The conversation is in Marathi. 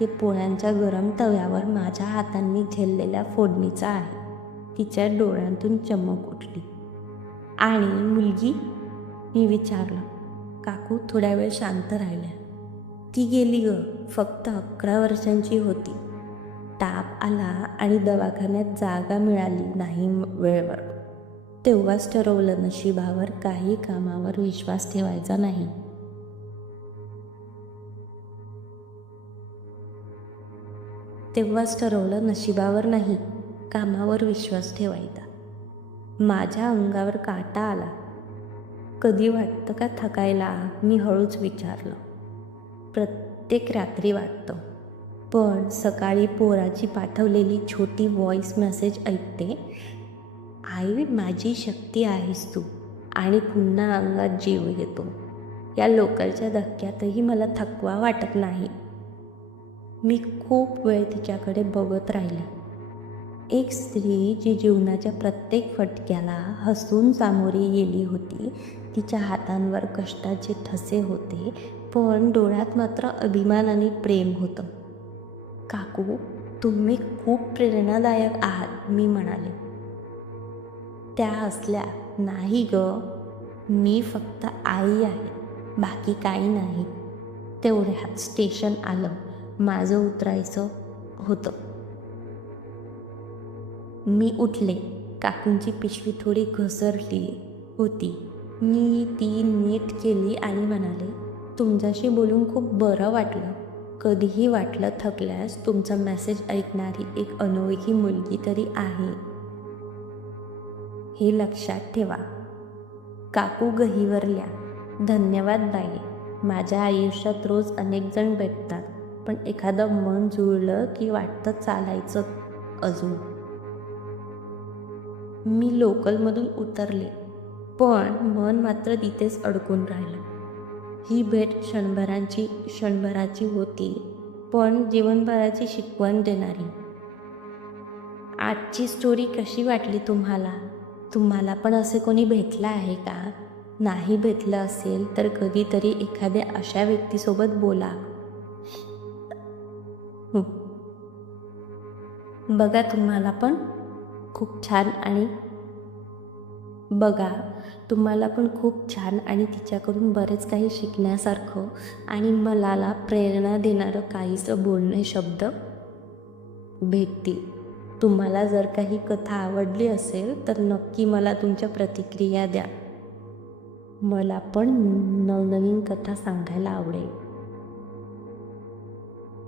ते पोळ्यांच्या गरम तव्यावर माझ्या हातांनी झेललेल्या फोडणीचा आहे. तिच्या डोळ्यांतून चमक उठली. आणि मुलगी? मी विचारलं. काकू थोड्या वेळ शांत राहिल्या. ती गेली ग, फक्त 11 वर्षांची होती. ताप आला आणि दवाखान्यात जागा मिळाली नाही वेळेवर. तेव्हाच ठरवलं नशिबावर काही कामावर विश्वास ठेवायचा नाही. तेव्हाच ठरवलं नशिबावर नाही, कामावर विश्वास ठेवायचा. माझ्या अंगावर काटा आला. कधी वाटतं का थकायला? मी हळूच विचारलं. प्रत्येक रात्री वाटतं, पण सकाळी पोराची पाठवलेली छोटी व्हॉइस मेसेज ऐकते, आई माझी शक्ती आहेस तू, आणि पुन्हा अंगात जीव येतो. या लोकलच्या धक्क्यातही मला थकवा वाटत नाही. मी खूप वेळ तिच्याकडे बघत राहिले. एक स्त्री जी जीवनाच्या प्रत्येक फटक्याला हसून सामोरी गेली होती. तिच्या हातांवर कष्टाचे ठसे होते, पण डोळ्यात मात्र अभिमान आणि प्रेम होतं. काकू, तुम्ही खूप प्रेरणादायक आहात, मी म्हणाले. त्या हसल्या. नाही ग, मी फक्त आई आहे, बाकी काही नाही. तेवढ्यात स्टेशन आलं. माझं उतरायचं होतं. मी उठले. काकूंची पिशवी थोडी घसरली होती. मी ती नीट केली आणि म्हणाले, तुमच्याशी बोलून खूप बरं वाटलं. कधीही वाटलं थकल्यास तुमचा मेसेज ऐकणारी एक अनोळखी मुलगी तरी आहे, हे लक्षात ठेवा. काकू गहिवरल्या. धन्यवाद बाई. माझ्या आयुष्यात रोज अनेक जण भेटतात, पण एखादं मन जुळलं की वाटतं चालायचं अजून. मी लोकलमधून उतरले, पण मन मात्र तिथेच अडकून राहिलं. ही भेट क्षणभराची होती, पण जीवनभराची शिकवण देणारी. आजची स्टोरी कशी वाटली तुम्हाला? तुम्हाला पण असे कोणी भेटलं आहे का? नाही भेटलं असेल तर कधीतरी एखाद्या अशा व्यक्तीसोबत बोला. बघा तुम्हाला पण खूप छान आणि तिच्याकडून बरेच काही शिकण्यासारखं आणि मला प्रेरणा देणारं काहीसं बोलणे शब्द भेटतील. तुम्हाला जर काही कथा आवडली असेल तर नक्की मला तुमच्या प्रतिक्रिया द्या. मला पण नवनवीन कथा सांगायला आवडेल.